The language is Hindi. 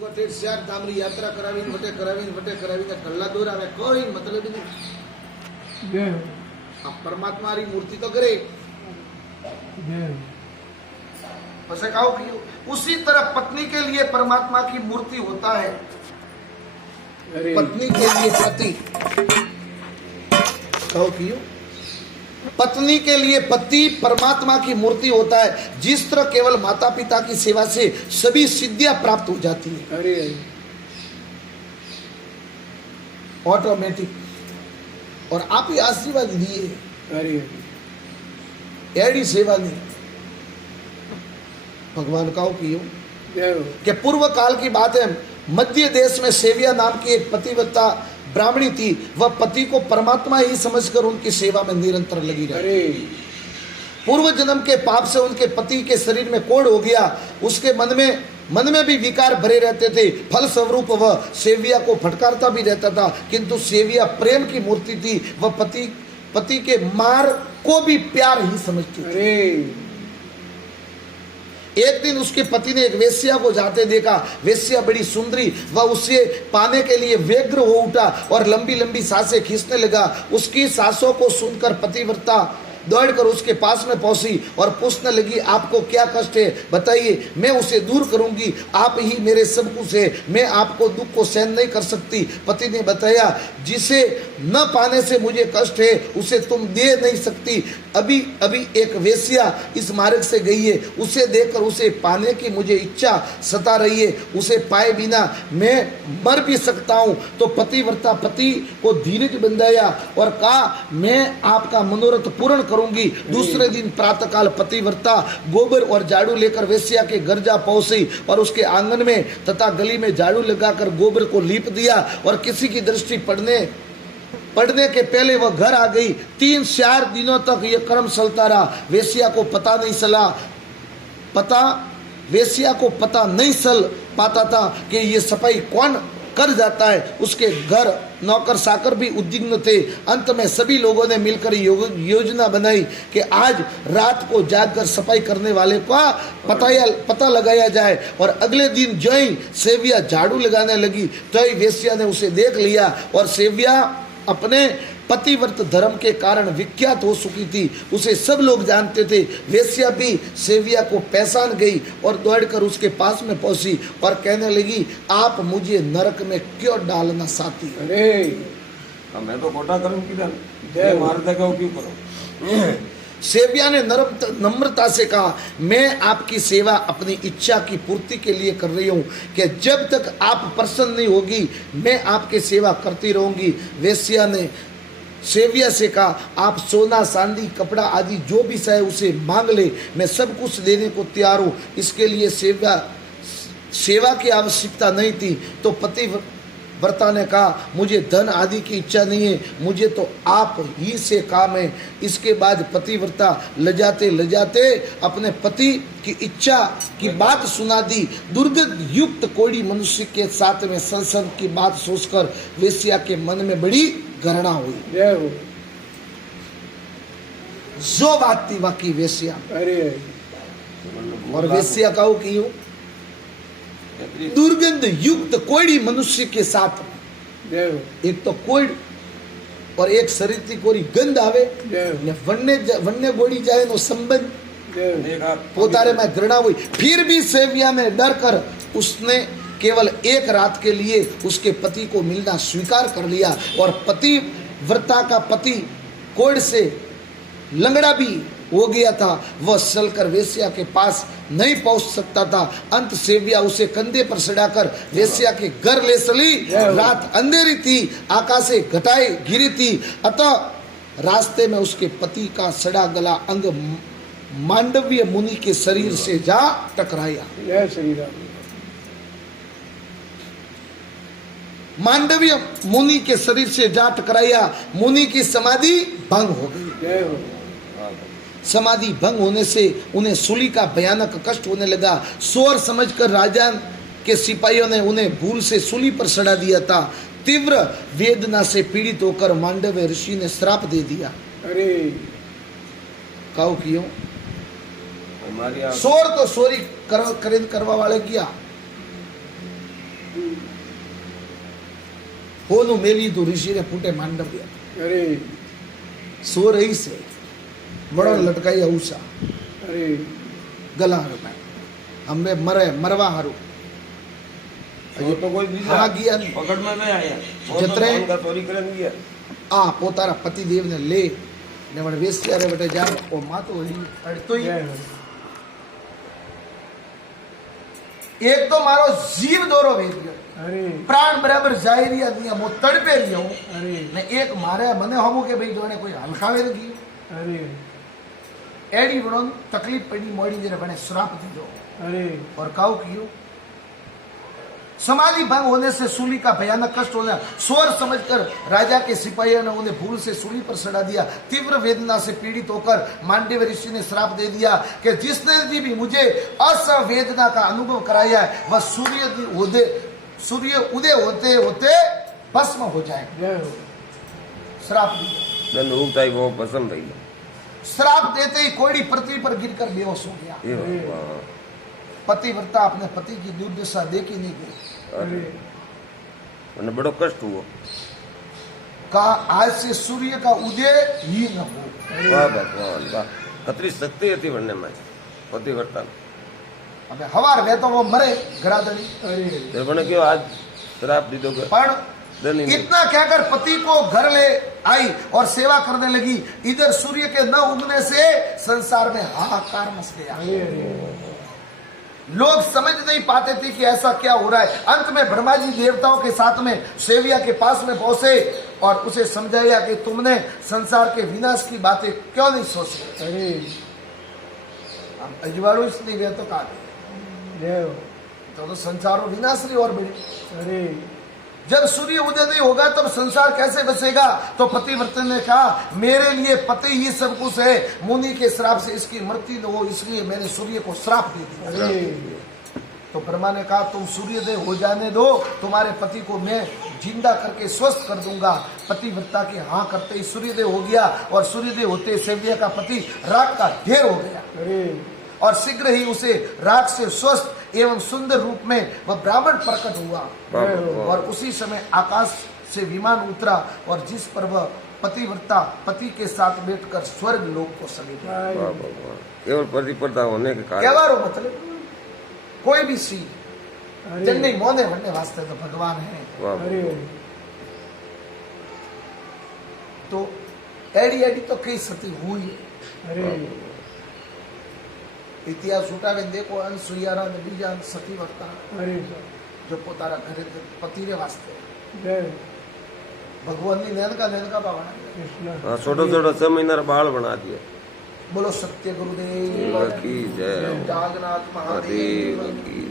को टेट श्यार धामरी यात्रा करावीन वटे करावीन कल्ला दूर आवे कोई मतलब ही नहीं। अब परमात्मा री मूर्ति तो करे वैसे कहो कि उसी तरह पत्नी के लिए परमात्मा की मूर्ति होता है, पत्नी के लिए पति। कहो कि पत्नी के लिए पति परमात्मा की मूर्ति होता है। जिस तरह केवल माता पिता की सेवा से सभी सिद्धियां प्राप्त हो जाती है, अरे ऑटोमेटिक, और आप ही आशीर्वाद दिए, अरे एडी सेवा नहीं भगवान का कि पूर्व काल की बात है। मध्य देश में सेविया नाम की एक पतिव्रता ब्राह्मणी थी। वह पति को परमात्मा ही समझकर उनकी सेवा में निरंतर लगी रही। पूर्व जन्म के पाप से उनके पति के शरीर में कोढ़ हो गया। उसके मन में भी विकार भरे रहते थे। फल स्वरूप वह सेविया को फटकारता भी रहता था, किंतु सेविया प्रेम की मूर्ति थी। वह पति के मार को भी प्यार ही समझती थी। एक दिन उसके पति ने एक वेश्या को जाते देखा। वेश्या बड़ी सुंदरी, वह उसे पाने के लिए व्यग्र हो उठा और लंबी लंबी सांसें खींचने लगा। उसकी सांसों को सुनकर पतिव्रता दौड़कर उसके पास में पहुंची और पूछने लगी, आपको क्या कष्ट है, बताइए, मैं उसे दूर करूंगी। आप ही मेरे सब कुछ है, मैं आपको दुख को सहन नहीं कर सकती। पति ने बताया, जिसे न पाने से मुझे कष्ट है उसे तुम दे नहीं सकती। अभी अभी एक वेश्या इस मार्ग से गई है, उसे देखकर उसे पाने की मुझे इच्छा सता रही है। उसे पाए बिना मैं मर भी सकता हूँ। तो पतिव्रता पति को धीरज बंधाया और कहा, मैं आपका मनोरथ पूर्ण करूंगी। दूसरे दिन प्रातःकाल पतिव्रता गोबर और झाड़ू लेकर वेश्या के घर जा पहुंची और उसके आंगन में तथा गली में झाड़ू लगाकर गोबर को लीप दिया और किसी की दृष्टि पड़ने के पहले वह घर आ गई। 3-4 दिनों तक यह क्रम चलता रहा। वेश्या को पता नहीं चल पाता था कि ये सफाई कौन कर जाता है। उसके घर नौकर साकर भी उद्विग्न थे। अंत में सभी लोगों ने मिलकर योजना बनाई कि आज रात को जागकर सफाई करने वाले का पता लगाया जाए। और अगले दिन जो ही सेविया झाड़ू लगाने लगी तो ही वेश्या ने उसे देख लिया। और सेविया अपने पतिव्रत धर्म के कारण विख्यात हो चुकी थी, उसे सब लोग जानते थे। वेश्या भी सेविया को पहचान गई और दौड़कर उसके पास में पहुंची और कहने लगी, आप मुझे नरक में क्यों डालना चाहती? अरे मैं तो कोटा करूं किधर, मार देगा क्यों करो। सेविया ने नम्रता से कहा, मैं आपकी सेवा अपनी इच्छा की पूर्ति के लिए कर रही हूँ कि जब तक आप प्रसन्न नहीं होगी मैं आपकी सेवा करती रहूंगी। वेश्या ने सेविया से कहा, आप सोना चांदी कपड़ा आदि जो भी चाहे उसे मांग ले, मैं सब कुछ देने को तैयार हूँ। इसके लिए सेवा की आवश्यकता नहीं थी। तो पतिव्रता ने कहा, मुझे धन आदि की इच्छा नहीं है, मुझे तो आप ही से काम है। इसके बाद पतिव्रता लजाते अपने पति की इच्छा की बात सुना दी। दुर्गंध युक्त कोढ़ी मनुष्य के साथ में संसर्ग की बात सोचकर वेश्या के मन में बड़ी घृणा हुई। जो बात थी बाकी वेश्या, और वेश्या कहो कि दुर्गंध युक्त कोढ़ी मनुष्य के साथ, एक तो कोढ़ और एक शरीर की कोरी गंध आवे, वन्य गोड़ी जाए नो संबंध पोतारे में घृणा हुई। फिर भी सेविया ने डर कर उसने केवल एक रात के लिए उसके पति को मिलना स्वीकार कर लिया। और पतिव्रता का पति कोढ़ से लंगड़ा भी हो गया था, वह चलकर वेश्या के पास नहीं पहुंच सकता था। अंत सेविया उसे कंधे पर चढ़ाकर वेश्या के घर ले चली। रात अंधेरी थी, आकाशे घटाए गिरी थी, अतः रास्ते में उसके पति का सड़ा गला अंग मांडव्य मुनि के शरीर से जा टकराया। मांडव्य मुनि के शरीर से जा टकराया। मुनि की समाधि भंग हो गई। समाधि भंग होने से उन्हें सूली का भयानक कष्ट होने लगा। शोर समझकर राजा के सिपाहियों ने उन्हें भूल से सूली पर चढ़ा दिया था। तीव्र वेदना से पीड़ित होकर मांडव्य ऋषि ने श्राप दे दिया। अरे कहो क्यों? शोर तो चोरी करवा वाले किया, હોનું મેલી તું ઋષિને ફૂટે માંડવ્ય અરે સો રહી છે વળણ લટકાઈ ઉષા અરે ગલા હરપાય અમે મરવા હારું वो तो कोई बीजा हाँ गया नहीं। पकड़ में नहीं आया वो तो जितने- फोन का चोरी करने गया આ પોતાના પતિદેવને લે ને વણ વેશ્યારે બેટે જાવ ઓ માતો હલી અડતોય જય હો. એક તો મારો જીવ દોરો વેચ ગયો અરે પ્રાણ બરાબર જાય રહ્યા દિયા મો તડપે રહ્યો અરે ને એક મારે મને હમું કે ભાઈ જોને કોઈ હલખાવે ન ગયું અરે એડી વણો તકલીફ પડી મોડી જરે વણે શ્રાપ દીધો अरे और काउ कियो समाधि भंग होने से सूली का भयानक कष्ट होना स्वर समझकर राजा के सिपाहियों ने उन्हें भूल से सूली पर चढ़ा दिया। तीव्र वेदना से पीड़ित होकर मांडव्य ऋषि ने श्राप दे दिया कि जिसने भी मुझे असवेदना का अनुभव कराया है वह सूर्य उदय होते होते भस्म हो जाए। जय हो श्राप दिया। दंड उगता ही वो पसंद થઈ ગયો श्राप देते ही कोड़ी पृथ्वी पर गिरकर बेहोश हो गया। એ બાપા. पतिव्रता अपने पति की दुर्दशा देखी नहीं गई। अरे અને બડો કષ્ટ હુઓ कहा आज से सूर्य का उदय ही न हो। વાહ ભગવાન વાહ કતરી શક્તિ હતી બંનેમાં પતિવ્રતા હવે હવાર વહેતો वो मरे घराधनी अरे તે પણ કયો આજ શ્રાપ દીધો કે पर દંડ इतना कहकर पति को घर ले आई और सेवा करने लगी। इधर सूर्य के न उगने से संसार में हाहाकार मच गया। अरे अरे लोग समझ नहीं पाते थे कि ऐसा क्या हो रहा है। अंत में ब्रह्मा जी देवताओं के साथ में सेविया के पास में पहुंचे और उसे समझाया कि तुमने संसार के विनाश की बातें क्यों नहीं सोची। अरे अजवाड़ो इसलिए गए तो कहा जय हो तो संसारों विनाश नहीं और बढ़ी। अरे जब सूर्य उदय नहीं होगा तब संसार कैसे बचेगा। तो पतिव्रता ने कहा मेरे लिए पति ही सब कुछ है। मुनि के श्राप से इसकी मृत्यु न हो इसलिए मैंने सूर्य को श्राप दे दिया। अरे तो ब्रह्मा ने कहा तुम सूर्योदय हो जाने दो तुम्हारे पति को मैं जिंदा करके स्वस्थ कर दूंगा। पतिव्रता के हाँ करते ही सूर्योदय हो गया और सूर्योदय होते सेविया का पति राख का ढेर हो गया अरे और शीघ्र ही उसे राख से स्वस्थ एवं सुंदर रूप में वह ब्राह्मण प्रकट हुआ। और उसी समय आकाश से विमान उतरा और जिस पर वह पतिव्रता पति के साथ बैठकर स्वर्ग लोक को चले गया। વાહ ભગવાન કેવળ પતિવ્રતા હોने के कारण कहवारो मतलब कोई भी सी अरे जन्नी मोने बनने वास्ते तो भगवान है। વાહ अरे तो एडी एडी तो कई सती हुई है। अरे इतिहास उठावे देखो अनसुईयारा ने बीजा सती वर्ता अरे जो पोतारा घरे पति रे वास्ते जय भगवान ની નેનકા બાવણા। कृष्ण હા છોટો છોટો 6 મહિનાના બાળ બના દિયા बोलो सत्य गुरुदेव देव की जय जागन्नाथ महादेव महादेव की